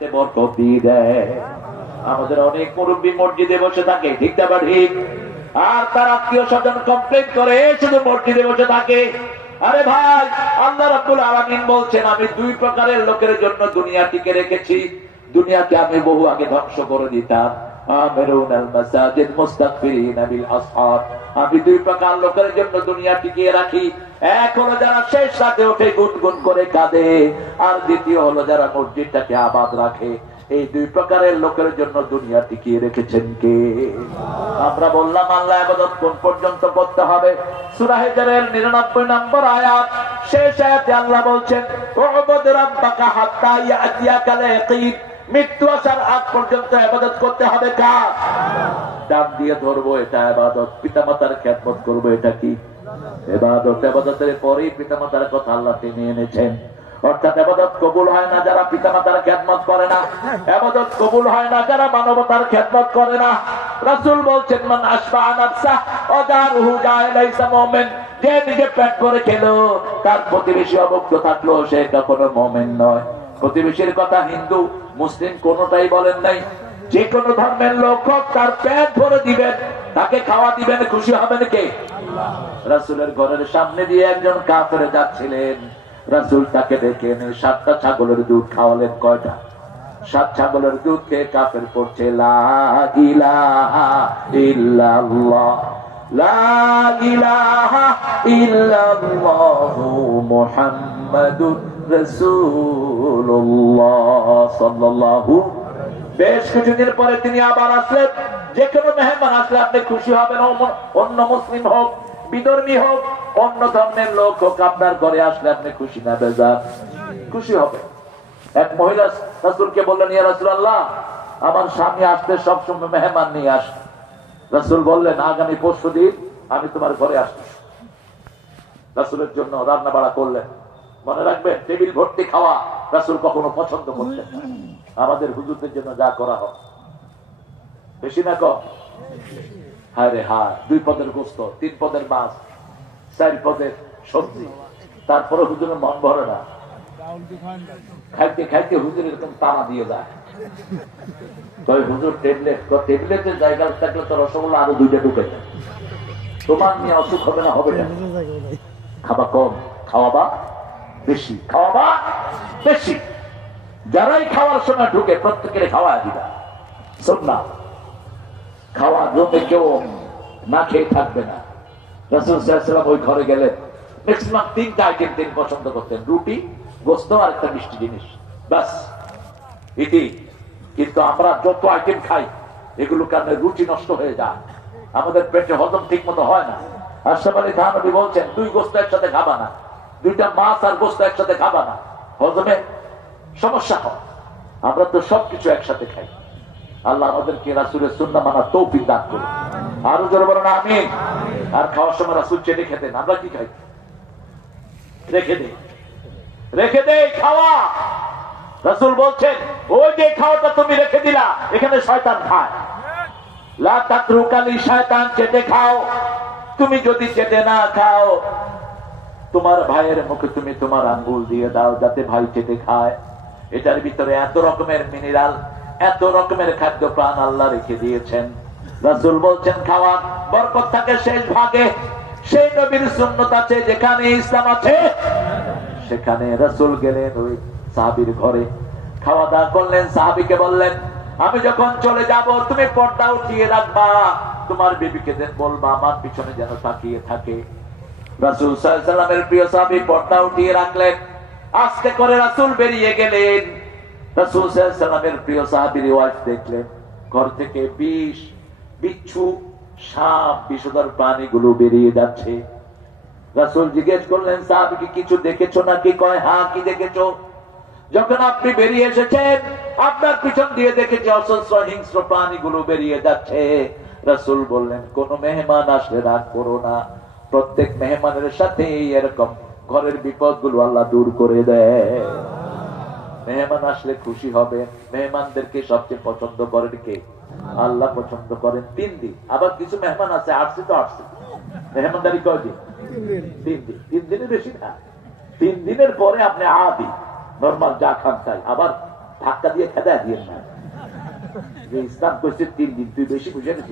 বরকত দিয়ে দেয়। আমাদের অনেক মুরব্বী মসজিদে বসে থাকে, ঠিক না ঠিক? আর তার আত্মীয় স্বজন কমপ্লেন করে শুধু মসজিদে বসে থাকে। আরে ভাই, আল্লাহ রাব্বুল আলামিন বলছেন, আমি দুই প্রকারের লোকের জন্য দুনিয়া টিকে রেখেছি। দুনিয়াকে আমি বহু আগে ধ্বংস করে দিতাম। আমি দুই প্রকার লোকের জন্য দুনিয়া টিকিয়ে রাখি। এক হলো যারা শেষ রাতে ওঠে গুনগুন করে কাঁদে, আর দ্বিতীয় হলো যারা মসজিদটাকে আবাদ রাখে। এই দুই প্রকারের লোকের জন্য দুনিয়া টিকিয়ে রেখেছেন কে? আমরা বললাম আল্লাহ ইবাদত কোন পর্যন্ত করতে হবে? সূরা হিজরের 99 নম্বর আয়াত, শেষ আয়াতে আল্লাহ বলছেন, উবুদ রাব্বাকা হাত্তা ইয়াতিয়াকাল ইয়াকিন। মৃত্যু আসার আগ পর্যন্ত ইবাদত করতে হবে কার? ডান দিয়ে ধরবো, এটা ইবাদত। পিতামাতার খেদমত করবো, এটা কি ইবাদত? ইবাদতের পরেই পিতামাতার কথা আল্লাহ টেনে এনেছেন। অর্থাৎ ইবাদত কবুল হয় না যারা পিতামাতার খেদমত করে না, ইবাদত কবুল হয় না যারা মানবতার খেদমত করে না। রাসূল বলছেন, মান আশবা নাফসাহ ওয়া দারুহু জায় লাইসা মুমিন। যে নিজে পেট ভরে খেলো, তার প্রতিবেশী অভুক্ত থাকলো, সে কখনো মুমিন নয়। প্রতিবেশীর কথা হিন্দু মুসলিম কোনটাই বলেন নাই। যে কোনো ধর্মের লোক হোক, তার পেট ভরে দিবেন, তাকে খাওয়া দিবেন, খুশি হবেন কে? রাসূলের ঘরের সামনে দিয়ে একজন কাফের যাচ্ছিলেন। রাসূল তাকে ডেকে এনে 7টা ছাগলের দুধ খাওয়ালেন। কয়টা? 7 ছাগলের দুধ খেয়ে কাফের পড়ছে লা ইলাহা ইল্লাল্লাহ, লা ইলাহা ইল্লাল্লাহু মুহাম্মাদুর রাসূলুল্লাহ সাল্লাল্লাহু। বেশ কিছুদিন পরে তিনি আবার আসলেন। যে কোনো মেহমান আসলে আপনি খুশি হবেন, অন্য মুসলিম হোক, বিধর্মী হোক, অন্য ধর্মের লোক হোক, আপনার ঘরে আসলে আপনি খুশি না বেজার? খুশি হবে। এক মহিলা রাসূলকে বললেন, ইয়া রাসূলুল্লাহ, আমার স্বামী আসতে সবসময় মেহমান নিয়ে আসে। রাসূল বললেন, আগামী পরশুদিন আমি তোমার ঘরে আসছি। রাসূলের জন্য রান্না বাড়া করলেন। মনে রাখবেন, টেবিল ভর্তি খাওয়া রাসূল কখনো পছন্দ করতেন না। আমাদের হুজুরদের জন্য যা করা হয়, বেশি না কম? হায় রে হায়, 2 পদের গোস্ত, 3 পদের মাছ, 4 পদের সবজি, তারপরে হুজুরের মন ভরে না। খাইতে খাইতে হুজুর এরকম টানা দিয়ে যায়। তবে হুজুর টেবলেটের জায়গা থাকলে তো রসগোল্লা আরো 2টা ঢুকে যায়। তোমার নিয়ে অসুখ হবে না? হবে না। খাবা কম, খাওয়াবা বেশি, খাওয়াবা বেশি। যারাই খাওয়ার সময় ঢুকে প্রত্যেকের খাওয়া দিবা। সুন্নাহ, খাওয়া জমে কেউ না খেয়ে থাকবে না। রাসূল সাল্লাল্লাহু আলাইহি ওয়াসাল্লাম ওই ঘরে গেলেন। ম্যাক্সিমাম 3টা আইটেম তিনি পছন্দ করতেন, রুটি, গোস্ত আর একটা মিষ্টি জিনিস, বাস এটি। কিন্তু আমরা যত আইটেম খাই, এগুলোর কারণে রুচি নষ্ট হয়ে যায়, আমাদের পেটে হজম ঠিক মতো হয় না। আশরাফ আলী থানভী বলছেন, 2 গোস্ত একসাথে খাবা না, 2টা মাছ আর গোস্ত একসাথে খাবা না, হজমে সমস্যা হয়। আমরা তো সবকিছু একসাথে খাই। আল্লাহ আমাদেরকে রাসূলের সুন্নাহ মানার তৌফিক দান করুন। আরো জোরে বলেন আমিন। আর খাওয়ার সময় রাসূল চেটে খেতেন, আমরা কি খাই? রেখে দে খাওয়া। রাসূল বলছেন, ওই যে খাওয়াটা তুমি রেখে দিলা, এখানে শয়তান খায়। লা তাতরুকালি শয়তান, চেটে খাও। তুমি যদি চেটে না খাও, তোমার ভাইয়ের মুখে তুমি তোমার আঙ্গুল দিয়ে দাও, যাতে ভাই চেটে খায়। এটার ভিতরে এত রকমের মিনারেল, এত রকমের খাদ্য প্রাণ আল্লাহ রেখে দিয়েছেন। রাসূল বলছেন, খাওয়া বরকত থাকে শেষ ভাগে। সেই নবীর সুন্নাত আছে, যেখানে ইসলাম আছে সেখানে। রাসূল গেলেন ওই সাহাবীর ঘরে, খাওয়া দাওয়া করলেন। সাহাবীকে বললেন, আমি যখন চলে যাব তুমি পর্দা উঠিয়ে রাখবা, তোমার বিবিকে বলবা আমার পিছনে যেন তাকিয়ে থাকে। রাসূল সাল্লাল্লাহু আলাইহি ওয়াসাল্লামের প্রিয় সাহাবী পর্দা উঠিয়ে রাখলেন। আস্তে করে রাসূল বেরিয়ে গেলেন। রাসূল সাল্লাল্লাহু আলাইহি ওয়াসাল্লামের প্রিয় সাহাবীর ওয়াইফ দেখলেন, ঘর থেকে বিষ, বিচ্ছু, সাপ, বিষধর প্রাণীগুলো বেরিয়ে যাচ্ছে। রাসূল জিজ্ঞেস করলেন, সাহাবীকে কিছু দেখেছো নাকি? কয়, হ্যাঁ, কি দেখেছো? যখন আপনি বেরিয়ে এসেছেন, আপনার পিছন দিয়ে দেখেছি অসহ্য হিংস্র প্রাণীগুলো বেরিয়ে যাচ্ছে। রাসূল বললেন, কোন মেহমান আসলে রাগ করো না, প্রত্যেক মেহমানের সাথে এরকম ঘরের বিপদগুলো আল্লাহ দূর করে দেয়। মেহমান আসলে খুশি হবে। মেহমানদেরকে সবচেয়ে পছন্দ করেন কে? আল্লাহ পছন্দ করেন 3 দিন। আবার কিছু মেহমান আছে আসছে তো আসছে, মেহমানদারি কয়দিন? 3 দিন। 3 দিনের বেশি না। 3 দিনের পরে আপনি আদি নরমাল যা খান তাই। আবার ধাক্কা দিয়ে খেদা দিয়ে না, যে ইসলাম করছে 3 দিন, তুই বেশি বুঝে নিস।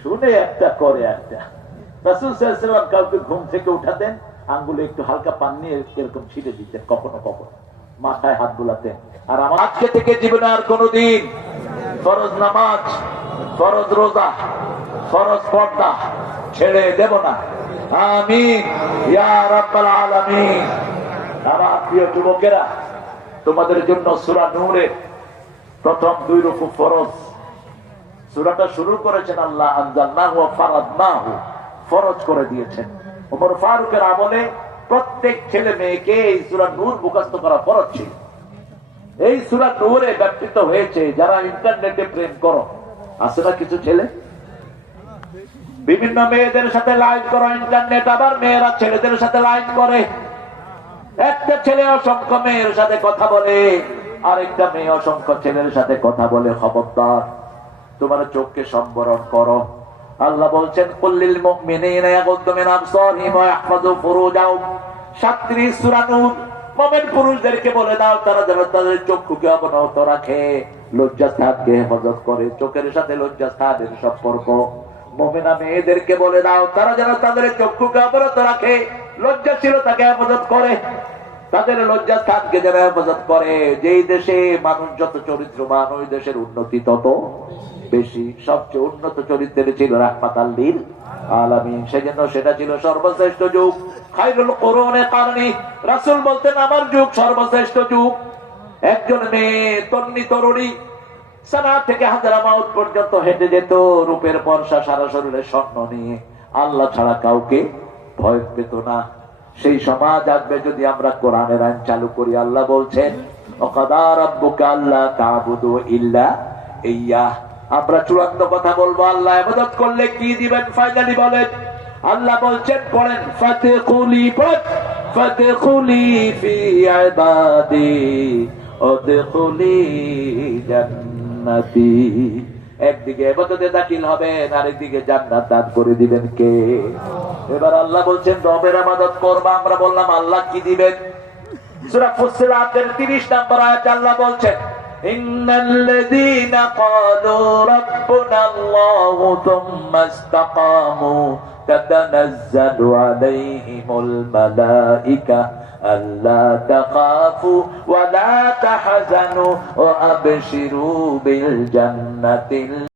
শুনে একটা করে একটা। রাসূল সাল্লাল্লাহু আলাইহি ওয়াসাল্লাম কাউকে ঘুম থেকে উঠাতেন, আঙ্গুলে একটু হালকা পানি নিয়ে এরকম ছিটে দিতেন, কখনো কখনো মাথায় হাত বুলাতেন। আর আমার আজকে থেকে জীবনে আর কোনদিন ফরজ নামাজ, ফরজ রোজা, ফরজ পর্দা ছেড়ে দেব না। আমিন ইয়া রাব্বাল আলামিন। আমার প্রিয় যুবকেরা, তোমাদের জন্য সূরা নূরের প্রথম 2 রুকু ফরজ। সূরাটা শুরু করেছেন আল্লাহ, আনজালনাহু ওয়া ফারাদনাহু, ফরজ করে দিয়েছেন। ওমর ফারুকের আমলে প্রত্যেক ছেলে মেয়েকে এই সূরা নূর মুখস্থ করা ফরজ ছিল। এই সূরা নূরে ব্যক্তিত হয়েছে যারা ইন্টারনেটে প্রেম করো, আছে না কিছু ছেলে বিভিন্ন মেয়েদের সাথে লাইন করো ইন্টারনেট, আবার মেয়েরা ছেলেদের সাথে লাইন করে। একটা ছেলে অসংখ্য মেয়ের সাথে কথা বলে, আরেকটা মেয়ে অসংখ্য ছেলের সাথে কথা বলে। খবরদার, তোমার চোখকে সম্বরণ করো। আল্লাহ বলছেন কুল্লিল মুমিনিনা ইয়াগুদ্দু মিন আবসারিহিম ওয়া ইয়াহফাযু ফুরুজাহুম। 37 সূরা নূর। মুমিন পুরুষদেরকে বলে দাও তারা যেন তাদের চক্ষুকে অবনত রাখে, লজ্জাস্থানকে হেফাজত করে। চোখের সাথে লজ্জাস্থানের সম্পর্ক। মুমিনা মেয়েদেরকে বলে দাও তারা যেন তাদের চক্ষুকে অবনত রাখে, লজ্জাশীলতাকে হেফাজত করে, তাদের লজ্জাস্থানকে যেন হেফাজত করে। যেই দেশে মানুষ যত চরিত্রবান, ওই দেশের উন্নতি তত বেশি। সবচেয়ে উন্নত চরিত্রের ছিল রাহমাতাল লিল আলামিন, সেজন্য সেটা ছিল সর্বশ্রেষ্ঠ যুগ। খায়রুল কুরুনি কারনি, রাসূল বলতেন আমার যুগ সর্বশ্রেষ্ঠ যুগ। একজন মেয়ে তন্নি তরুণী সানা থেকে হাজরামাউত পর্যন্ত হেঁটে যেত, রূপের পরশা, সারা শরীরে স্বর্ণ নিয়ে, আল্লাহ ছাড়া কাউকে ভয় পেত না। সেই সমাজ আসবে যদি আমরা কোরআনের আইন চালু করি। আল্লাহ বলছেন ওয়াকাদা রাব্বুকা আল্লা তা'বুদু ইল্লা ইয়্যাহ। আমরা চূড়ান্ত কথা বলবো, আল্লাহ ইবাদত করলে কি দিবেন ফাইনালি বলেন। আল্লাহ বলছেন, পড়েন ফাতকুলি, ফাতকুলি ফি ইবাদি ওয়াদখুলি জান্নাতি। একদিকে ইবাদতে দাখিল হবেন, আরেকদিকে জান্নাত দান করে দিবেন কে? এবার আল্লাহ বলছেন রবের ইবাদত করবা। আমরা বললাম আল্লাহ কি দিবেন? সূরা ফুসসিলাতের 30 নম্বর আয়াতে আল্লাহ বলছেন ইন্নাল্লাযীনা ক্বালু রাব্বুনাল্লাহু থুম্মা ইসতাকামু তাতানাজ্জালু আলাইহিমুল মালায়েকা আল্লা তাখাফু ওয়া লা তাহজানু ওয়া আবশিরু বিল জান্নাতিল